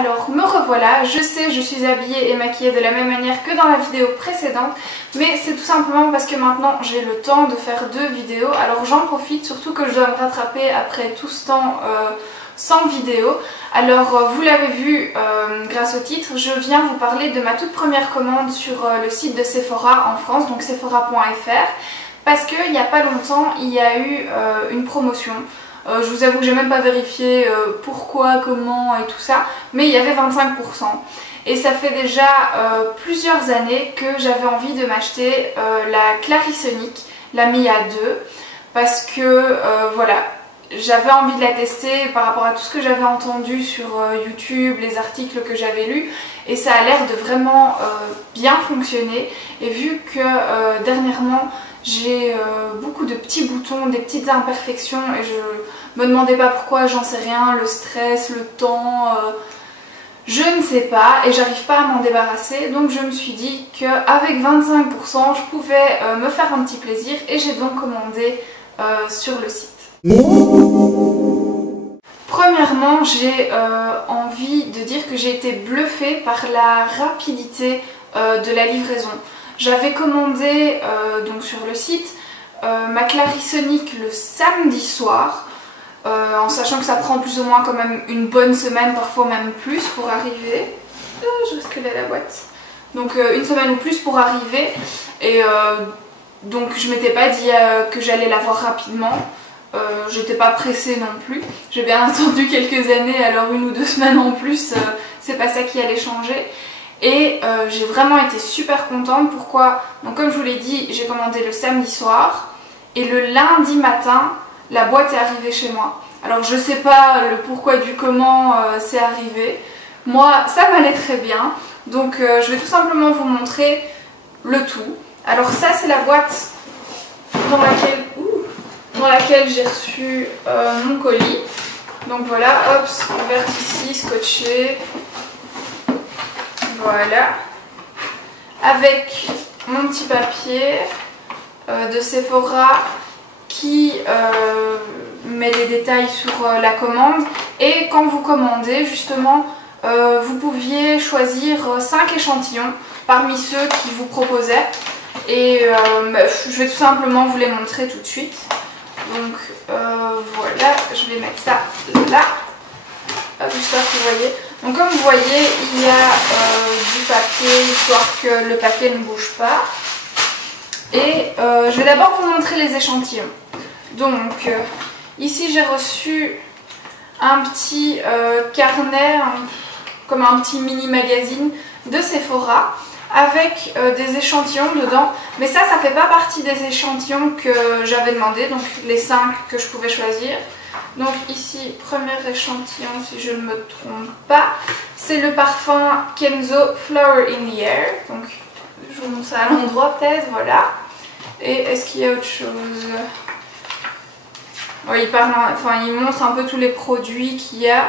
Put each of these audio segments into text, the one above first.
alors me revoilà. Je sais, je suis habillée et maquillée de la même manière que dans la vidéo précédente, mais c'est tout simplement parce que maintenant j'ai le temps de faire 2 vidéos, alors j'en profite, surtout que je dois me rattraper après tout ce temps sans vidéo. Alors vous l'avez vu grâce au titre, je viens vous parler de ma toute première commande sur le site de Sephora en France, donc sephora.fr, parce qu'il n'y a pas longtemps il y a eu une promotion. Je vous avoue que j'ai même pas vérifié pourquoi, comment et tout ça, mais il y avait 25%. Et ça fait déjà plusieurs années que j'avais envie de m'acheter la Clarisonic, la Mia 2, parce que voilà, j'avais envie de la tester par rapport à tout ce que j'avais entendu sur YouTube, les articles que j'avais lus, et ça a l'air de vraiment bien fonctionner. Et vu que dernièrement j'ai beaucoup de petits boutons, des petites imperfections, et je me demandais pas pourquoi, j'en sais rien, le stress, le temps, je ne sais pas, et j'arrive pas à m'en débarrasser. Donc je me suis dit qu'avec 25% je pouvais me faire un petit plaisir, et j'ai donc commandé sur le site. Premièrement, j'ai envie de dire que j'ai été bluffée par la rapidité de la livraison. J'avais commandé donc sur le site ma Clarisonic le samedi soir, en sachant que ça prend plus ou moins quand même une bonne semaine, parfois même plus pour arriver. Je risque d'aller à la boîte. Donc une semaine ou plus pour arriver, et donc je m'étais pas dit que j'allais l'avoir rapidement. J'étais pas pressée non plus. J'ai bien attendu quelques années, alors 1 ou 2 semaines en plus, c'est pas ça qui allait changer. Et j'ai vraiment été super contente. Pourquoi? Donc comme je vous l'ai dit, j'ai commandé le samedi soir, et le lundi matin, la boîte est arrivée chez moi. Alors je sais pas le pourquoi du comment c'est arrivé. Moi, ça m'allait très bien. Donc je vais tout simplement vous montrer le tout. Alors ça, c'est la boîte dans laquelle j'ai reçu mon colis. Donc voilà, hop, ouverte ici, scotché. Voilà. Avec mon petit papier de Sephora qui met les détails sur la commande. Et quand vous commandez, justement, vous pouviez choisir 5 échantillons parmi ceux qui vous proposaient. Et je vais tout simplement vous les montrer tout de suite. Donc voilà, je vais mettre ça là, j'espère que vous voyez. Donc comme vous voyez, il y a du papier, histoire que le papier ne bouge pas. Et je vais d'abord vous montrer les échantillons. Donc ici j'ai reçu un petit carnet, comme un petit mini magazine de Sephora, avec des échantillons dedans, mais ça fait pas partie des échantillons que j'avais demandé, donc les 5 que je pouvais choisir. Donc ici, premier échantillon, si je ne me trompe pas, c'est le parfum Kenzo Flower in the Air. Donc je vous montre ça à l'endroit peut-être, voilà. Et est-ce qu'il y a autre chose? Oui, il montre un peu tous les produits qu'il y a,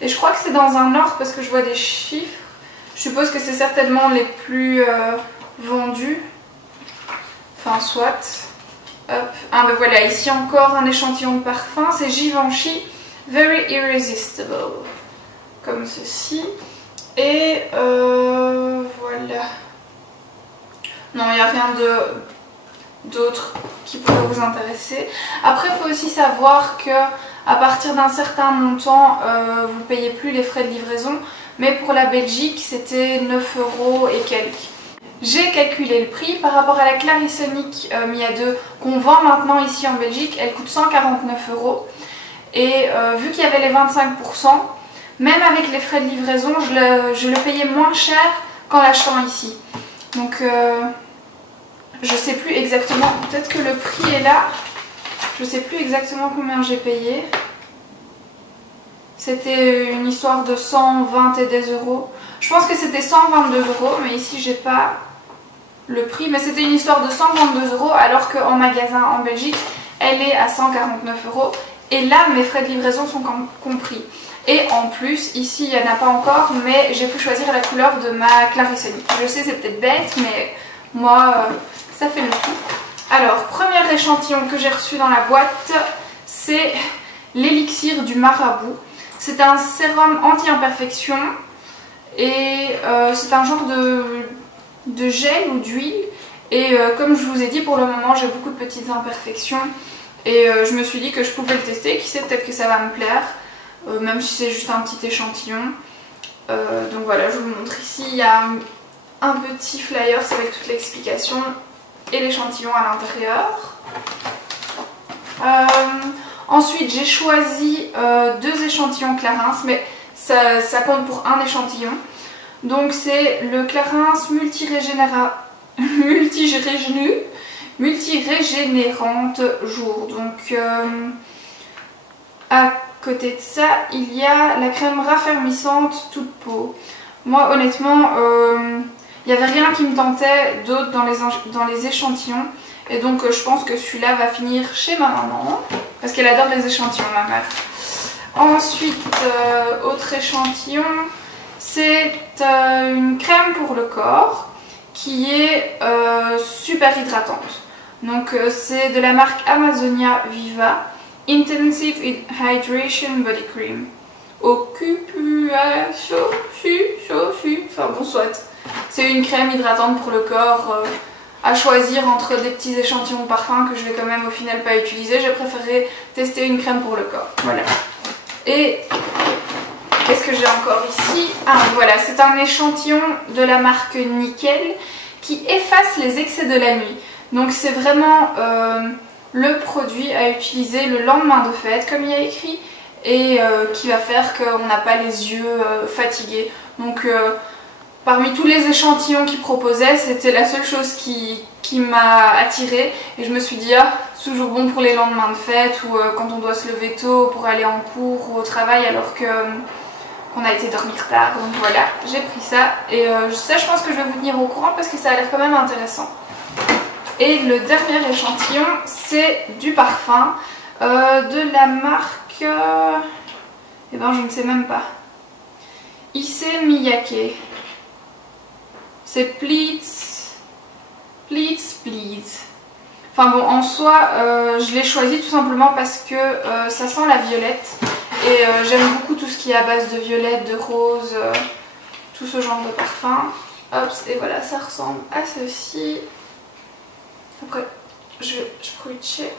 et je crois que c'est dans un ordre parce que je vois des chiffres. Je suppose que c'est certainement les plus vendus. Enfin, soit. Hop. Ah ben voilà, ici encore un échantillon de parfum. C'est Givenchy Very Irresistible. Comme ceci. Et voilà. Non, il n'y a rien d'autre qui pourrait vous intéresser. Après, il faut aussi savoir que à partir d'un certain montant, vous ne payez plus les frais de livraison. Mais pour la Belgique, c'était 9 € et quelques. J'ai calculé le prix par rapport à la Clarisonic Mia 2 qu'on vend maintenant ici en Belgique. Elle coûte 149 €. Et vu qu'il y avait les 25%, même avec les frais de livraison, je le payais moins cher qu'en l'achetant ici. Donc je sais plus exactement, peut-être que le prix est là. Je sais plus exactement combien j'ai payé. C'était une histoire de 120 et des €. Je pense que c'était 122 €, mais ici j'ai pas le prix. Mais c'était une histoire de 122 € alors qu'en magasin en Belgique, elle est à 149 €. Et là, mes frais de livraison sont compris. Et en plus, ici, il n'y en a pas encore, mais j'ai pu choisir la couleur de ma Clarisonic. Je sais, c'est peut-être bête, mais moi, ça fait le coup. Alors, premier échantillon que j'ai reçu dans la boîte, c'est l'élixir du marabout. C'est un sérum anti-imperfection Et c'est un genre de gel ou d'huile. Et comme je vous ai dit, pour le moment j'ai beaucoup de petites imperfections. Et je me suis dit que je pouvais le tester, qui sait, peut-être que ça va me plaire, même si c'est juste un petit échantillon. Donc voilà, je vous le montre ici, il y a un petit flyer avec toute l'explication et l'échantillon à l'intérieur. Ensuite j'ai choisi 2 échantillons Clarins, mais ça compte pour un échantillon. Donc c'est le Clarins multirégénérante jour. Donc à côté de ça, il y a la crème raffermissante toute peau. Moi honnêtement, il n'y avait rien qui me tentait d'autre dans les échantillons. Et donc je pense que celui-là va finir chez ma maman. Parce qu'elle adore les échantillons, ma mère. Ensuite, autre échantillon, c'est une crème pour le corps qui est super hydratante. Donc c'est de la marque Amazonia Viva Intensive Hydration Body Cream. Enfin bon, soit. C'est une crème hydratante pour le corps à choisir entre des petits échantillons de parfum que je vais quand même au final pas utiliser. J'ai préféré tester une crème pour le corps. Voilà. Et qu'est-ce que j'ai encore ici? Ah voilà, c'est un échantillon de la marque Nickel qui efface les excès de la nuit. Donc c'est vraiment le produit à utiliser le lendemain de fête, comme il y a écrit, et qui va faire qu'on n'a pas les yeux fatigués. Donc parmi tous les échantillons qu'ils proposaient, c'était la seule chose qui m'a attirée. Et je me suis dit, ah, c'est toujours bon pour les lendemains de fête ou quand on doit se lever tôt pour aller en cours ou au travail alors qu'on a été dormir tard. Donc voilà, j'ai pris ça. Et ça, je pense que je vais vous tenir au courant parce que ça a l'air quand même intéressant. Et le dernier échantillon, c'est du parfum de la marque... eh ben, je ne sais même pas. Issey Miyake. C'est Please. Enfin bon, en soi, je l'ai choisi tout simplement parce que ça sent la violette. Et j'aime beaucoup tout ce qui est à base de violette, de rose, tout ce genre de parfum. Hop, et voilà, ça ressemble à ceci. Après, je vais switcher.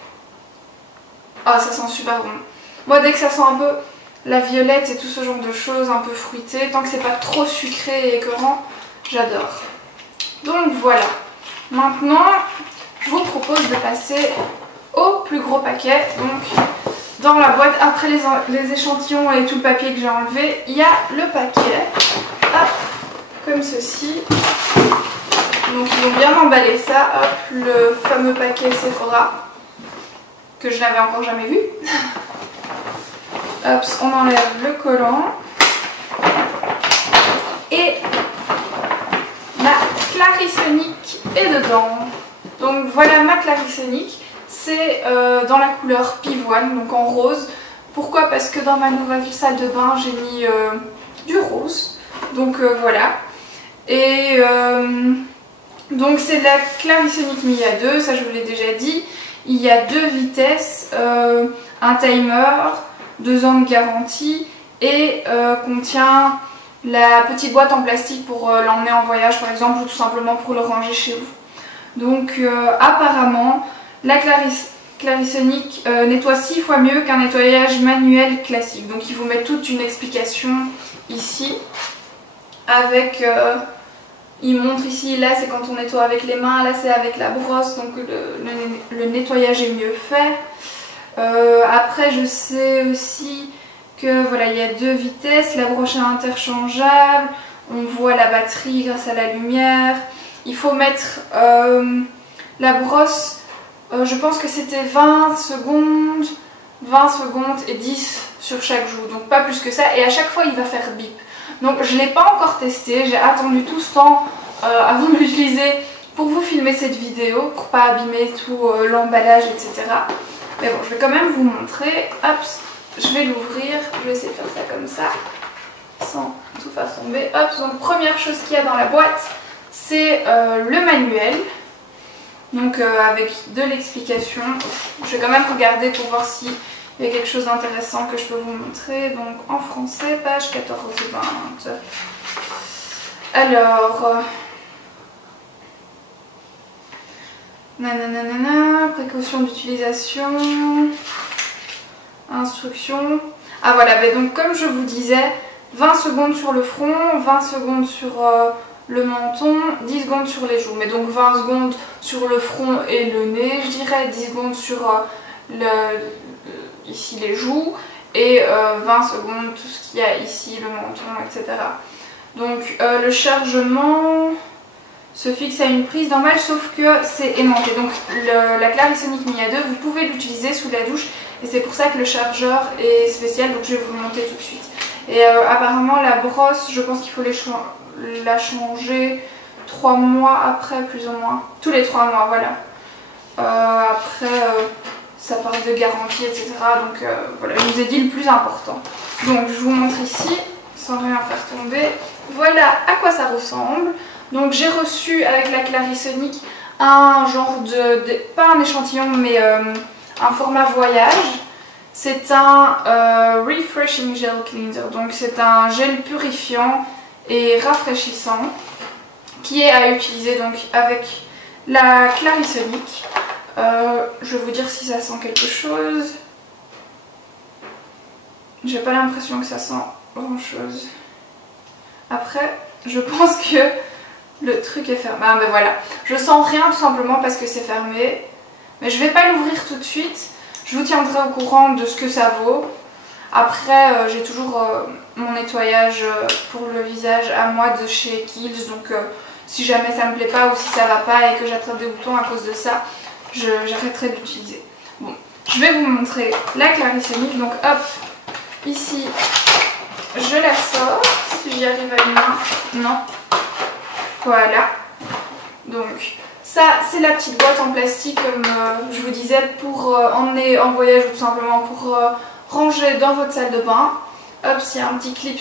Ah, ça sent super bon. Moi, dès que ça sent un peu la violette et tout ce genre de choses, un peu fruité, tant que c'est pas trop sucré et écœurant, j'adore. Donc voilà. Maintenant, je vous propose de passer au plus gros paquet. Donc, dans la boîte, après les échantillons et tout le papier que j'ai enlevé, il y a le paquet. Hop, comme ceci. Donc ils ont bien emballé ça, hop, le fameux paquet Sephora que je n'avais encore jamais vu. Hop, on enlève le collant et ma Clarisonic est dedans. Donc voilà ma Clarisonic, c'est dans la couleur pivoine, donc en rose. Pourquoi? Parce que dans ma nouvelle salle de bain j'ai mis du rose, donc voilà. Et donc c'est de la Clarisonic Mia 2, ça je vous l'ai déjà dit. Il y a 2 vitesses, un timer, 2 ans de garantie et contient la petite boîte en plastique pour l'emmener en voyage par exemple ou tout simplement pour le ranger chez vous. Donc apparemment la Clarisonic nettoie 6 fois mieux qu'un nettoyage manuel classique. Donc ils vous mettent toute une explication ici avec... il montre ici, là c'est quand on nettoie avec les mains, là c'est avec la brosse, donc le nettoyage est mieux fait. Après je sais aussi que voilà, il y a 2 vitesses, la broche est interchangeable, on voit la batterie grâce à la lumière. Il faut mettre la brosse, je pense que c'était 20 secondes et 10 sur chaque joue, donc pas plus que ça, et à chaque fois il va faire bip. Donc je ne l'ai pas encore testé, j'ai attendu tout ce temps avant de l'utiliser pour vous filmer cette vidéo, pour pas abîmer tout l'emballage, etc. Mais bon, je vais quand même vous montrer. Hop, je vais l'ouvrir, je vais essayer de faire ça comme ça, sans tout faire tomber. Hop, donc première chose qu'il y a dans la boîte, c'est le manuel. Donc avec de l'explication. Je vais quand même regarder pour voir si... il y a quelque chose d'intéressant que je peux vous montrer. Donc en français, page 14-20. Alors, nanana, précaution d'utilisation, instruction. Ah voilà, ben donc comme je vous disais, 20 secondes sur le front, 20 secondes sur le menton, 10 secondes sur les joues. Mais donc 20 secondes sur le front et le nez, je dirais, 10 secondes sur ici les joues et 20 secondes tout ce qu'il y a ici, le menton, etc. Donc le chargement se fixe à une prise normale, sauf que c'est aimanté. Donc la Clarisonic Mia 2, vous pouvez l'utiliser sous la douche et c'est pour ça que le chargeur est spécial, donc je vais vous le montrer tout de suite. Et apparemment la brosse, je pense qu'il faut la changer 3 mois après, plus ou moins. Tous les 3 mois, voilà. Après, ça parle de garantie, etc. Donc voilà, je vous ai dit le plus important. Donc je vous montre ici, sans rien faire tomber. Voilà à quoi ça ressemble. Donc j'ai reçu avec la Clarisonic un genre pas un échantillon, mais un format voyage. C'est un Refreshing Gel Cleanser, donc c'est un gel purifiant et rafraîchissant qui est à utiliser donc avec la Clarisonic. Je vais vous dire si ça sent quelque chose. J'ai pas l'impression que ça sent grand chose. Après, je pense que le truc est fermé. Ah ben voilà, je sens rien tout simplement parce que c'est fermé. Mais je vais pas l'ouvrir tout de suite. Je vous tiendrai au courant de ce que ça vaut. Après, j'ai toujours mon nettoyage pour le visage à moi de chez Kiehl's. Donc si jamais ça me plaît pas ou si ça va pas et que j'attrape des boutons à cause de ça, j'arrêterai d'utiliser. Bon, je vais vous montrer la Clarisonic. Donc hop, ici, je la sors. Si j'y arrive à une main, non. Voilà. Donc ça, c'est la petite boîte en plastique, comme je vous disais, pour emmener en voyage ou tout simplement pour ranger dans votre salle de bain. Hop, il y a un petit clip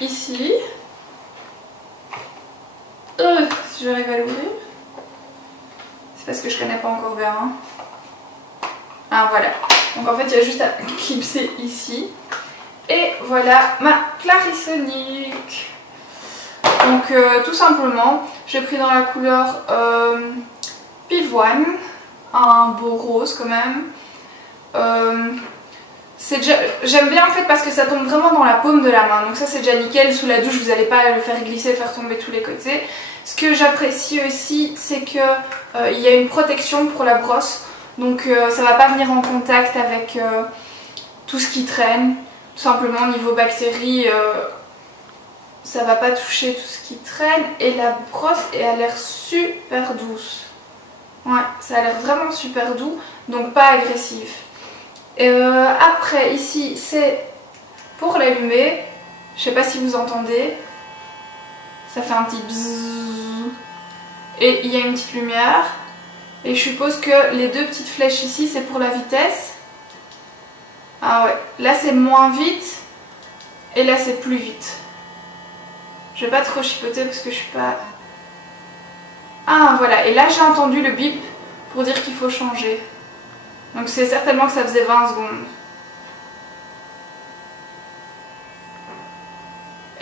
ici. Si j'arrive à l'ouvrir. C'est parce que je connais pas encore bien. Hein. Ah voilà. Donc en fait, il y a juste à clipser ici. Et voilà ma Clarisonic. Donc tout simplement, j'ai pris dans la couleur Pivoine, un beau rose quand même. J'aime bien en fait parce que ça tombe vraiment dans la paume de la main, donc ça c'est déjà nickel. Sous la douche vous n'allez pas le faire glisser, le faire tomber tous les côtés. Ce que j'apprécie aussi, c'est que il y a une protection pour la brosse, donc ça va pas venir en contact avec tout ce qui traîne. Tout simplement niveau bactéries, ça va pas toucher tout ce qui traîne. Et la brosse a l'air super douce. Ouais, ça a l'air vraiment super doux, donc pas agressif. Après ici c'est pour l'allumer. Je sais pas si vous entendez. Ça fait un petit bzzz. Et il y a une petite lumière. Et je suppose que les deux petites flèches ici c'est pour la vitesse. Ah ouais, là c'est moins vite. Et là c'est plus vite. Je vais pas trop chipoter parce que je suis pas... Ah voilà, et là j'ai entendu le bip pour dire qu'il faut changer. Donc c'est certainement que ça faisait 20 secondes.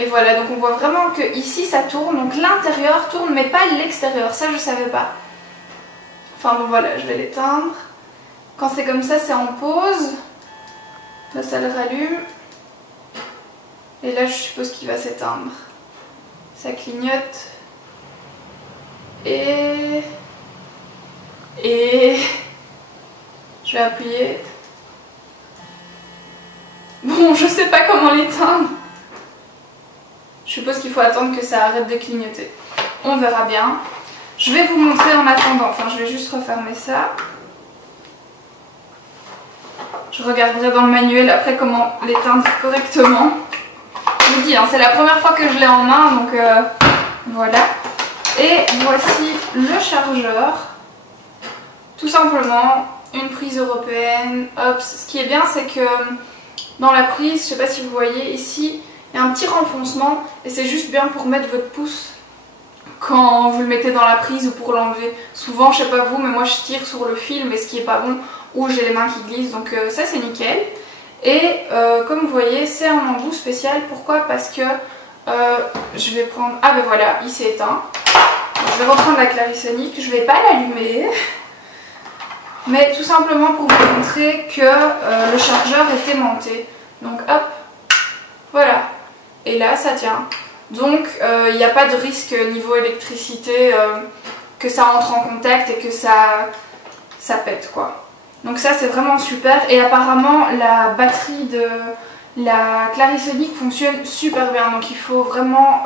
Et voilà, donc on voit vraiment que ici ça tourne, donc l'intérieur tourne mais pas l'extérieur, ça je savais pas. Enfin bon voilà, je vais l'éteindre. Quand c'est comme ça c'est en pause. Là ça le rallume. Et là je suppose qu'il va s'éteindre. Ça clignote. Et je vais appuyer. Bon, je sais pas comment l'éteindre. Je suppose qu'il faut attendre que ça arrête de clignoter. On verra bien. Je vais vous montrer en attendant. Enfin, je vais juste refermer ça. Je regarderai dans le manuel après comment l'éteindre correctement. Je vous dis, hein, c'est la première fois que je l'ai en main, donc voilà. Et voici le chargeur. Tout simplement, une prise européenne. Hop, ce qui est bien, c'est que dans la prise, je sais pas si vous voyez ici, il y a un petit renfoncement et c'est juste bien pour mettre votre pouce quand vous le mettez dans la prise ou pour l'enlever. Souvent, je sais pas vous, mais moi je tire sur le fil, mais ce qui est pas bon, ou j'ai les mains qui glissent, donc ça c'est nickel. Et comme vous voyez, c'est un embout spécial. Pourquoi? Parce que Je vais prendre... Ah ben voilà, il s'est éteint. Je vais reprendre la Clarisonic, je vais pas l'allumer. Mais tout simplement pour vous montrer que le chargeur est aimanté. Donc hop, voilà. Et là ça tient. Donc il n'y a pas de risque niveau électricité que ça entre en contact et que ça pète quoi. Donc ça c'est vraiment super. Et apparemment la batterie de la Clarisonic fonctionne super bien. Donc il faut vraiment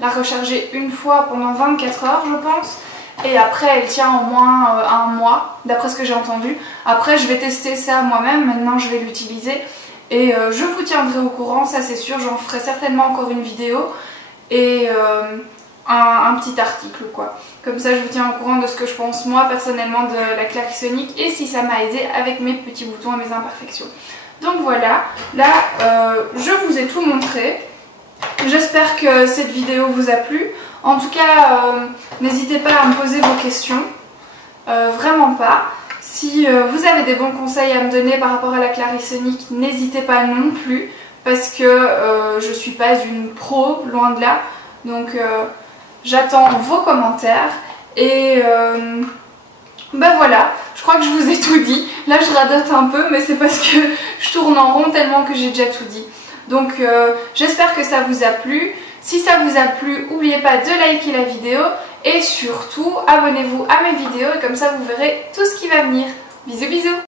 la recharger une fois pendant 24 heures je pense. Et après elle tient au moins un mois d'après ce que j'ai entendu. Après je vais tester ça moi-même, maintenant je vais l'utiliser et je vous tiendrai au courant, ça c'est sûr. J'en ferai certainement encore une vidéo et un petit article quoi. Comme ça je vous tiens au courant de ce que je pense moi personnellement de la Clarisonic et si ça m'a aidé avec mes petits boutons et mes imperfections. Donc voilà, là je vous ai tout montré. J'espère que cette vidéo vous a plu. En tout cas, n'hésitez pas à me poser vos questions, vraiment pas. Si vous avez des bons conseils à me donner par rapport à la Clarisonic, n'hésitez pas non plus, parce que je suis pas une pro, loin de là. Donc j'attends vos commentaires et ben voilà, je crois que je vous ai tout dit. Là je radote un peu, mais c'est parce que je tourne en rond tellement que j'ai déjà tout dit. Donc j'espère que ça vous a plu. Si ça vous a plu, n'oubliez pas de liker la vidéo et surtout abonnez-vous à mes vidéos et comme ça vous verrez tout ce qui va venir. Bisous bisous.